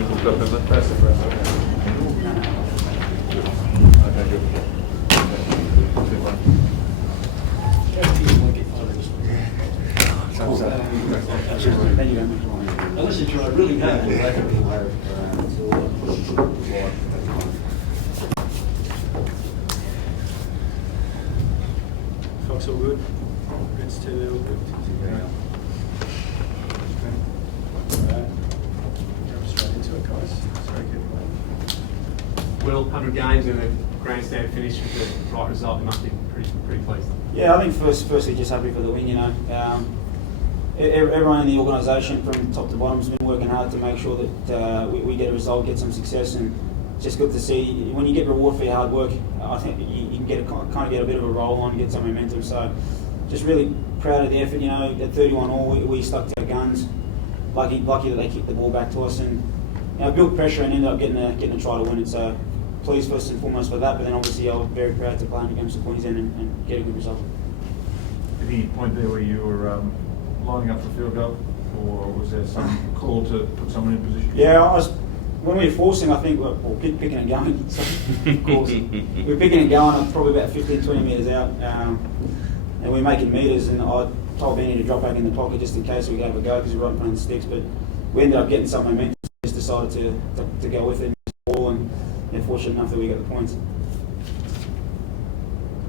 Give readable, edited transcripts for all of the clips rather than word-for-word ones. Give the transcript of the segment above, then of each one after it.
mental stuff, isn't it? That's the first. Okay, good. Unless you try really hard. Fox all good. It's 2-0. Jump straight into it, guys. Sorry, keep playing. Will, 100 games and a grandstand finish with the right result, you must be pretty pleased. Yeah, I think firstly just happy for the win, you know. Everyone in the organisation from top to bottom has been working hard to make sure that we get a result, get some success, and just good to see when you get reward for your hard work. I think you can get kind of get a bit of a roll on, get some momentum. So just really proud of the effort. You know, at 31 all, we stuck to our guns. Lucky that they kicked the ball back to us and built pressure and ended up getting a try to win it. So pleased first and foremost for that. But then obviously I was very proud to play against the Queensland and get a good result. Any point there where you were lining up for field goal, or was there some call to put someone in position? Yeah, when we were forcing, I think, picking and going, so, of course. We were picking and going probably about 15, 20 metres out, and we were making metres, and I told Benny to drop back in the pocket just in case we gave a go because we were right in front of the sticks, but we ended up getting some momentum, just decided to go with it, and fortunate enough that we got the points.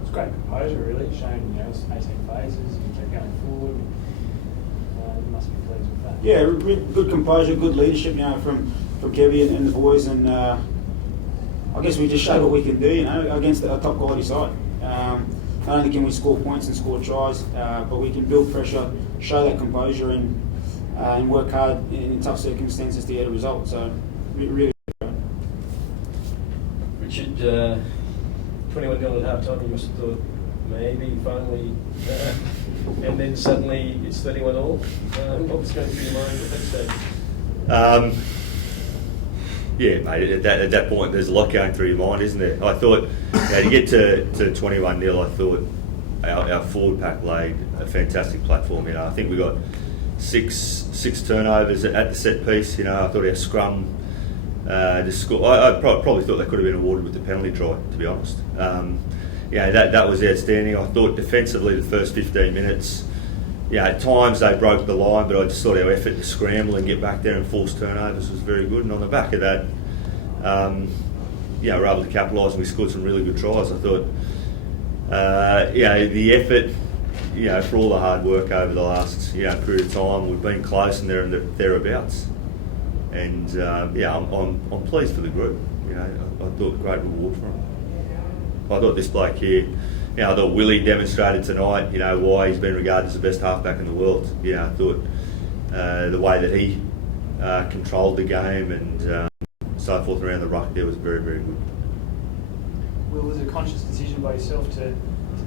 It's great composure, really, showing 18 phases, you kept going forward. You must be pleased with that. Yeah, good composure, good leadership, from Kevy and the boys, and I guess we just showed what we can do, against a top quality side. Not only can we score points and score tries, but we can build pressure, show that composure, and work hard in tough circumstances to get a result. So really. Richard, 21-0 at half time, you must have thought maybe finally, and then suddenly it's 31 all. What was going through your mind at that stage? Yeah, mate, at that point there's a lot going through your mind, isn't there? I thought, to get to 21-0, I thought our forward pack laid a fantastic platform. I think we got six turnovers at the set piece. I thought our scrum, the score, I probably thought they could have been awarded with the penalty try, to be honest. That was outstanding. I thought defensively the first 15 minutes, at times they broke the line, but I just thought our effort to scramble and get back there and force turnovers was very good. And on the back of that, we were able to capitalise and we scored some really good tries. I thought, the effort, for all the hard work over the last period of time, we've been close and thereabouts. And I'm pleased for the group. I thought great reward for them. I thought this bloke here, I thought Willie demonstrated tonight, why he's been regarded as the best halfback in the world. I thought the way that he controlled the game and so forth around the ruck there was very, very good. Will, was it a conscious decision by yourself to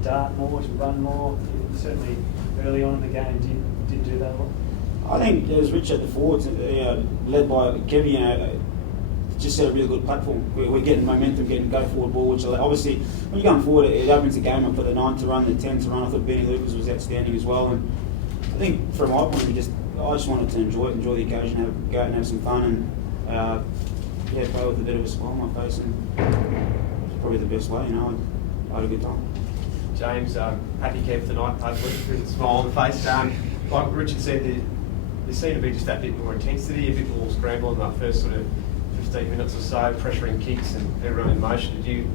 dart more, to run more? You certainly early on in the game did do that a lot. I think as Rich at the forwards, led by Kevy, just set a really good platform. We're getting momentum, getting go forward ball, which obviously when you're going forward, it opens the game up for the 9 to run, the 10 to run. I thought Benny Lucas was outstanding as well, and I think from my point of view, I just wanted to enjoy the occasion, go out and have some fun, and play with a bit of a smile on my face, and it's probably the best way. I had a good time. James, happy Kev tonight, hopefully, with a smile on the face. Like Richard said, there seemed to be just that bit more intensity, a bit more scramble in that first sort of 15 minutes or so, pressuring kicks and everyone in motion. Did you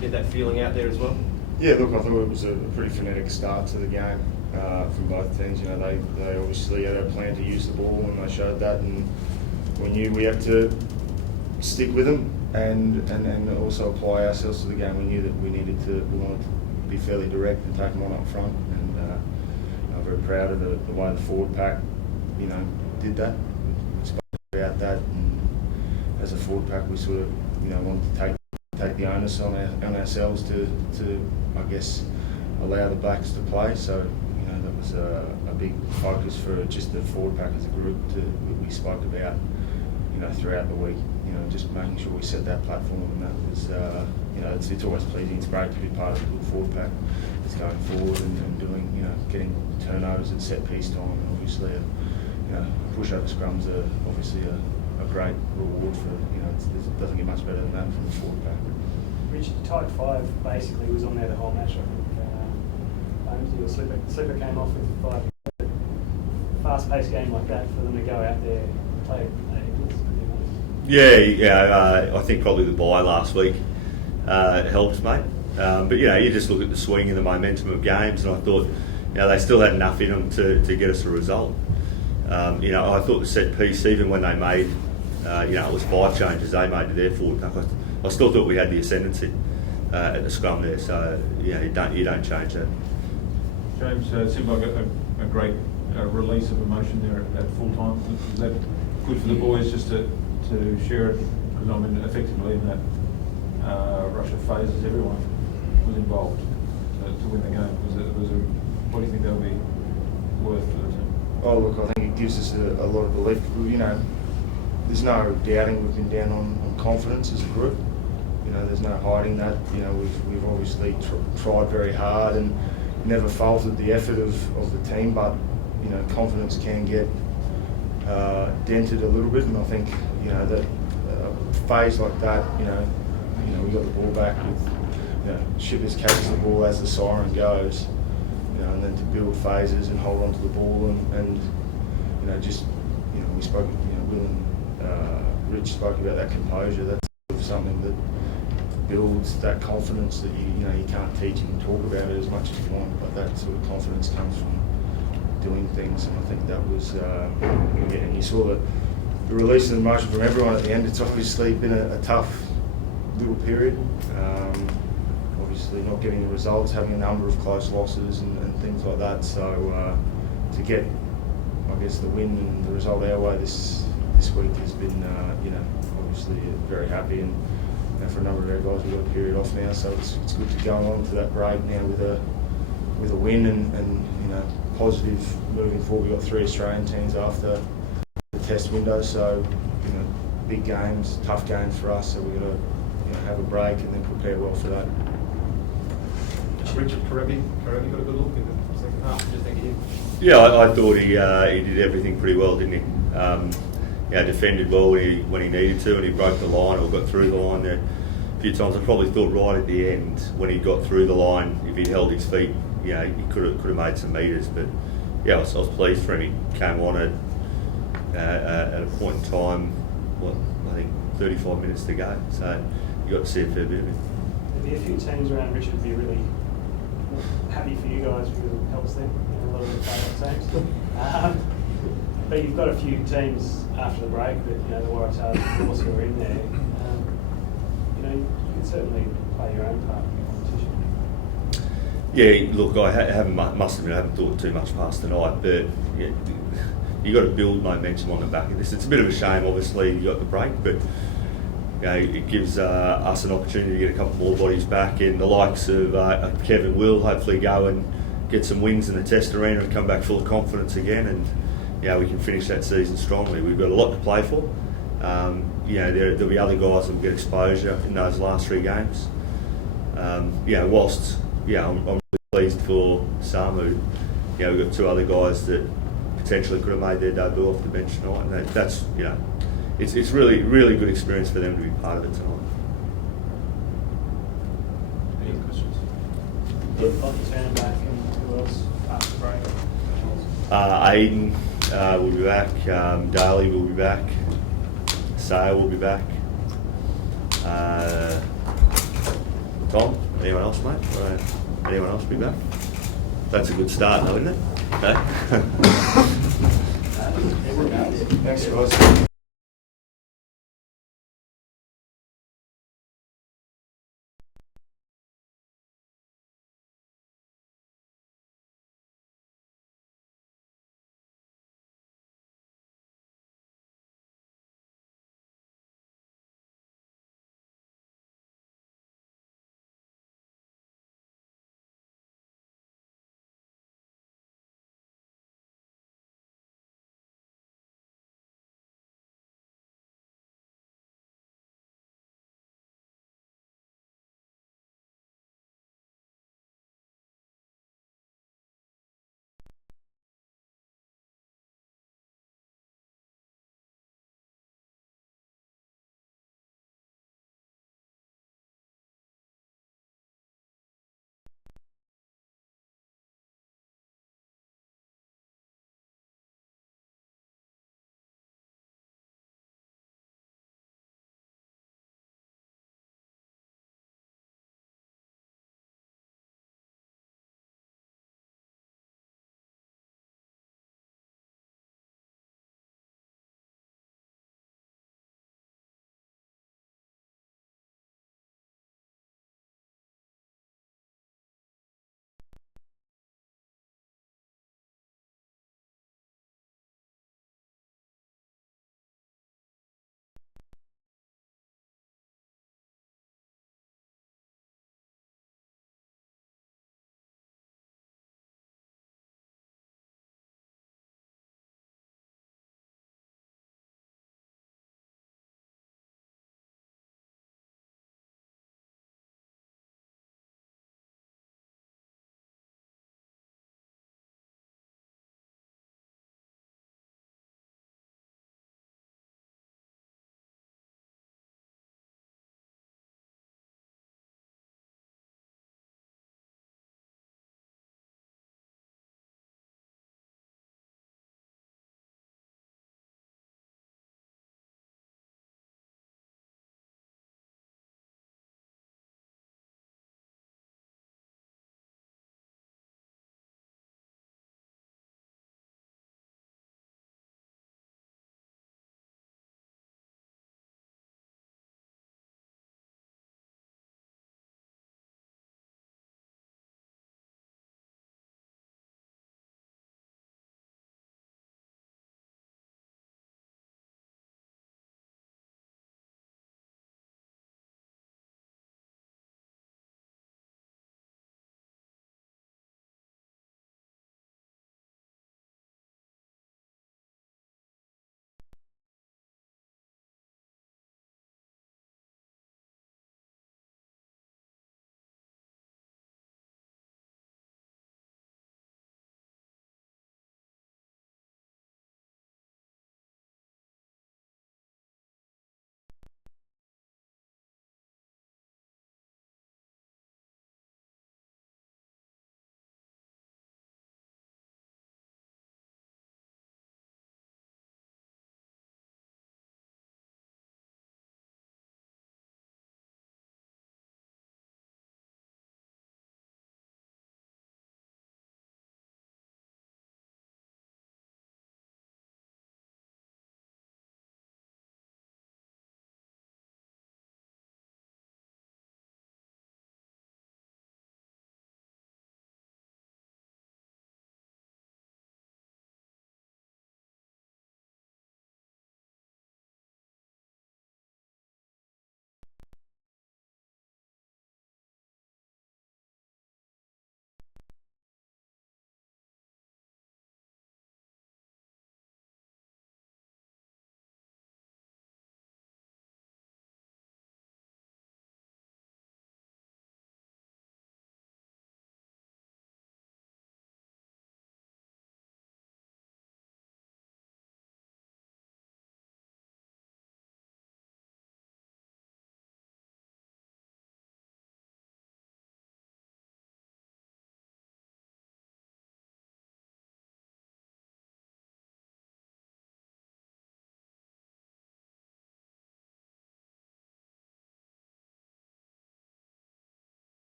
get that feeling out there as well? Yeah, look, I thought it was a pretty frenetic start to the game from both teams. They obviously had a plan to use the ball and they showed that, and we knew we had to stick with them and also apply ourselves to the game. We knew that we wanted to be fairly direct and take them on up front, and I'm very proud of the way the forward pack, did that. We spoke about that, and as a forward pack, we sort of, wanted to take the onus on ourselves to I guess allow the blacks to play. So that was a big focus for just the forward pack as a group that we spoke about throughout the week. Just making sure we set that platform, and that was it's always pleasing. It's great to be part of the good forward pack. It's going forward and doing getting turnovers at set piece time, and obviously push over scrums are obviously a a great reward for, it doesn't get much better than that from the forward pack. Richard, tight five basically was on there the whole match. I think Holmesy or Slipper came off with 5. Fast-paced game like that for them to go out there and play. I think probably the bye last week helps, mate. But you just look at the swing and the momentum of games, and I thought, they still had enough in them to get us a result. I thought the set piece, even when they made, it was 5 changes they made to their forward pack. I still thought we had the ascendancy at the scrum there. So you don't change that. James, it seemed like a great release of emotion there at full time. Was that good for the boys just to share it? Because effectively in that rush of phases, everyone was involved to win the game. What do you think that'll be worth for the team? Oh, look, I think it gives us a lot of belief. There's no doubting we've been down on confidence as a group. There's no hiding that. We've obviously tried very hard and never faulted the effort of the team, but confidence can get dented a little bit, and I think that a phase like that, we got the ball back with Shippers catches the ball as the siren goes, and then to build phases and hold on to the ball and we spoke, Will and Rich spoke about that composure. That's something that builds that confidence that you can't teach. You can talk about it as much as you want, but that sort of confidence comes from doing things, and I think that was and you saw the release of emotion from everyone at the end. It's obviously been a tough little period, obviously not getting the results, having a number of close losses and things like that, so to get the win and the result our way this week has been obviously very happy, and for a number of our guys we've got a period off now, so it's good to go on to that break now with a win and positive moving forward. We've got 3 Australian teams after the test window, so big games, tough games for us, so we've got to have a break and then prepare well for that. Richard Karevi got a good look in the second half. What did you think of him? Yeah, I thought he did everything pretty well, didn't he? Defended well when he needed to, and he broke the line or got through the line there a few times. I probably thought right at the end when he got through the line, if he'd held his feet, he could have made some metres. But I was pleased for him. He came on at a point in time, I think 35 minutes to go. So you got to see a fair bit of him. There'll be a few teams around Richard would be really happy for you guys because it helps them. A lot of the playoff teams. But you've got a few teams after the break that the Waratahs, of course, who are in there. You can certainly play your own part in the competition. Yeah, look, I must admit I haven't thought too much past tonight, but you got to build momentum on the back of this. It's a bit of a shame, obviously, you got the break, but it gives us an opportunity to get a couple more bodies back, and the likes of Kevin will hopefully go and get some wins in the test arena and come back full of confidence again, and we can finish that season strongly. We've got a lot to play for. There'll be other guys that will get exposure in those last 3 games. Whilst I'm really pleased for Samu. We've got 2 other guys that potentially could have made their debut off the bench tonight, and that's it's really good experience for them to be part of it tonight. Any questions? I'll turn back, and who else after the break? Aiden will be back, Daly will be back, Sale will be back, Tom, anyone else, mate? Anyone else be back? That's a good start though, isn't it? Okay. Thanks, guys.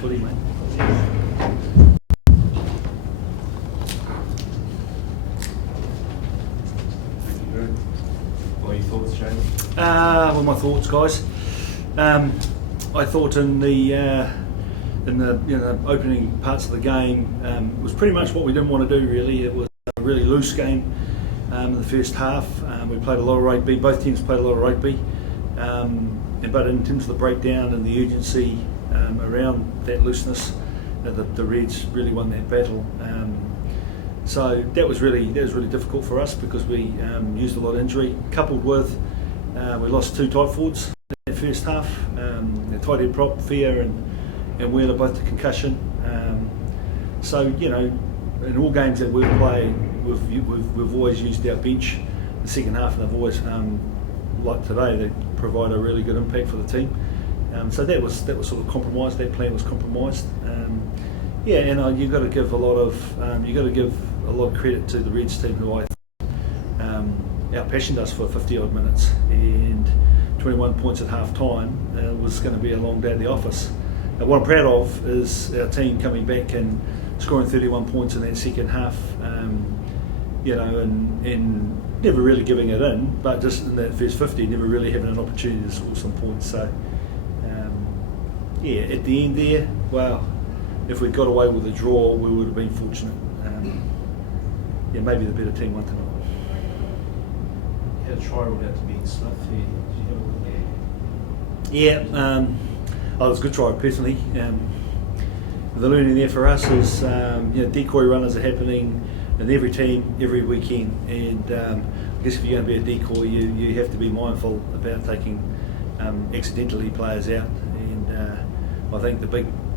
footy, mate. What are your thoughts, Jamie? Well, my thoughts, guys. I thought in the opening parts of the game was pretty much what we didn't want to do. Really, it was a really loose game in the first half. We played a lot of rugby. Both teams played a lot of rugby. But in terms of the breakdown and the urgency around that looseness, the Reds really won that battle. So that was really difficult for us because we used a lot of injury, coupled with we lost 2 tight forwards in the first half. The tight head prop, Fia and Wheeler, both to concussion. So in all games that we've played, we've always used our bench the second half, and they've always like today, they provide a really good impact for the team. So that was sort of compromised. That plan was compromised. You've got to give a lot of credit to the Reds team, who I outpassioned us for 50 odd minutes, and 21 points at half time was going to be a long day at the office. Now, what I'm proud of is our team coming back and scoring 31 points in that second half, and never really giving it in, but just in that first 50, never really having an opportunity to score some points. So, at the end there, well, if we'd got away with a draw, we would have been fortunate. Maybe the better team won tonight. You had a try ruled out to Ben Smith. Did you have a look there? It was a good try personally. The learning there for us is decoy runners are happening in every team every weekend, and I guess if you're going to be a decoy, you have to be mindful about taking accidentally players out. And I think the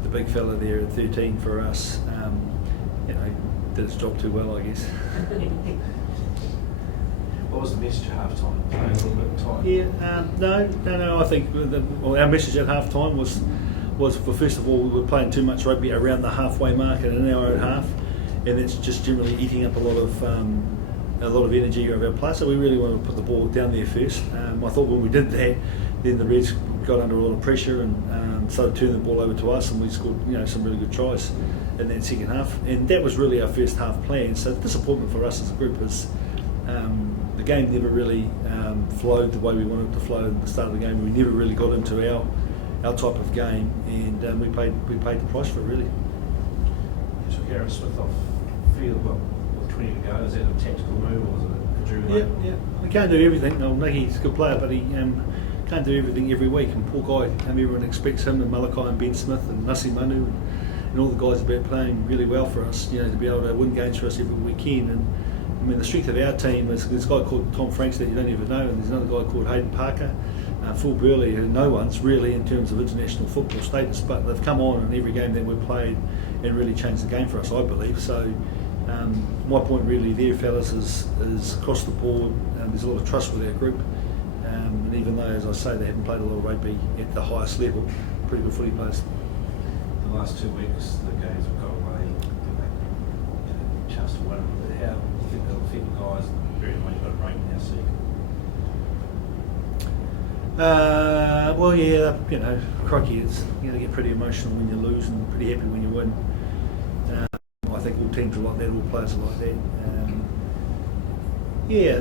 big fella there at 13 for us, did his job too well, I guess. What was the message at half time? Playing a little bit tight? No. I think our message at half time was for, first of all, we were playing too much rugby around the halfway mark and in our own half, and it's just generally eating up a lot of energy of our players. So we really wanted to put the ball down there first. I thought when we did that, then the Reds got under a lot of pressure and started turning the ball over to us, and we scored some really good tries in that second half. And that was really our first half plan. So the disappointment for us as a group is the game never really flowed the way we wanted it to flow at the start of the game. We never really got into our type of game, and we paid the price for it, really. You took Aaron Smith off field, with 20 to go. Is that a tactical move, or was it a injury? Yeah. He can't do everything. No, Nicky's a good player, but he can't do everything every week. And poor guy, everyone expects him and Malachi and Ben Smith and Nasi Manu and all the guys about playing really well for us, to be able to win games for us every weekend. And I mean, the strength of our team is this guy called Tom Franks that you don't even know, and there's another guy called Hayden Parker, Phil Burley, who no one's really in terms of international football status, but they've come on in every game that we've played and really changed the game for us, I believe. So my point really there, fellas, is across the board, there's a lot of trust with our group, and even though, as I say, they haven't played a lot of rugby at the highest level, pretty good footy players. The last 2 weeks, the games have got away, chance to win them. How do you think that'll affect the guys? Very much got a break now, crikey, it's going to get pretty emotional when you lose and pretty happy when you win. I think all teams are like that, all players are like that.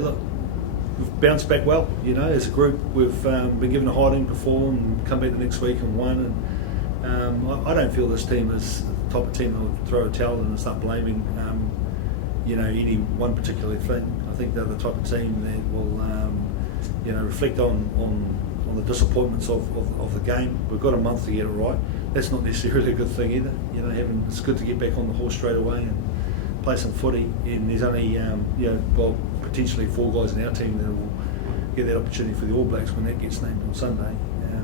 Look, we've bounced back well, as a group. We've been given a hiding, performed, and come back the next week and won. And I don't feel this team is the type of team that will throw a towel in and start blaming any one particular thing. I think they're the type of team that will reflect on the disappointments of the game. We've got a month to get it right. That's not necessarily a good thing either. It's good to get back on the horse straight away and play some footy. And there's only potentially 4 guys in our team that will get that opportunity for the All Blacks when that gets named on Sunday.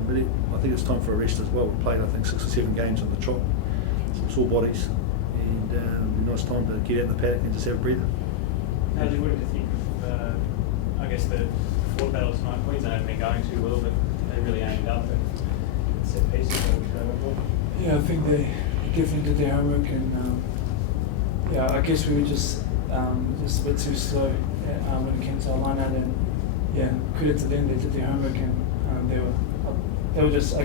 But I think it's time for a rest as well. We've played, I think, 6 or 7 games on the trot, some sore bodies, and it'll be a nice time to get out in the paddock and just have a breather. What did you think of, the forward battle tonight? Queensland have been going too well, but they really aimed up and set pieces. Yeah, I think they definitely did their homework, and I guess we were just a bit too slow when it came to our line-out, and credit to them, they did their homework, and they were just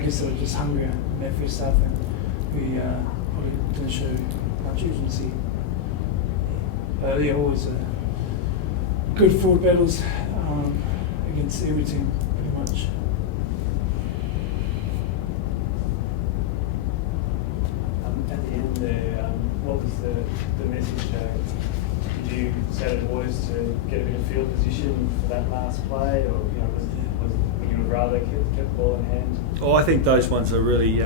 hungrier in that first half, we probably didn't show much urgency. Yeah, always good forward battles against every team, pretty much. At the end there, what was the message? Did you say to the boys to get a bit of field position for that last play, or would you rather kept the ball in hand? Oh, I think those ones are really.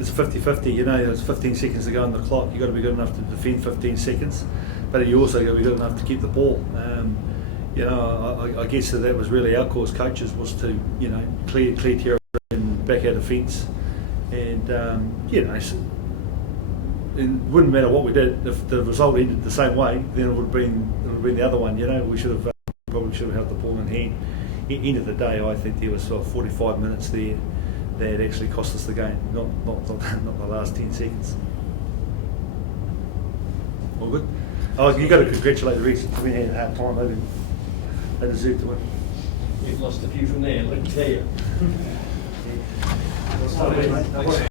It's 50-50. You know, there's 15 seconds to go on the clock. You've got to be good enough to defend 15 seconds, but you also got to be good enough to keep the ball. You know, I guess that was really our course coaches was to clear territory and back out of fence, and it wouldn't matter what we did if the result ended the same way. Then it would have been the other one. You know, we should have probably should have held the ball in hand. End of the day, I think there was sort of 45 minutes there that actually cost us the game, not the last 10 seconds. All good. Oh, you got to congratulate the Reds. We had a hard time. They deserved to win. We've lost a few from there, let me tell you. Well,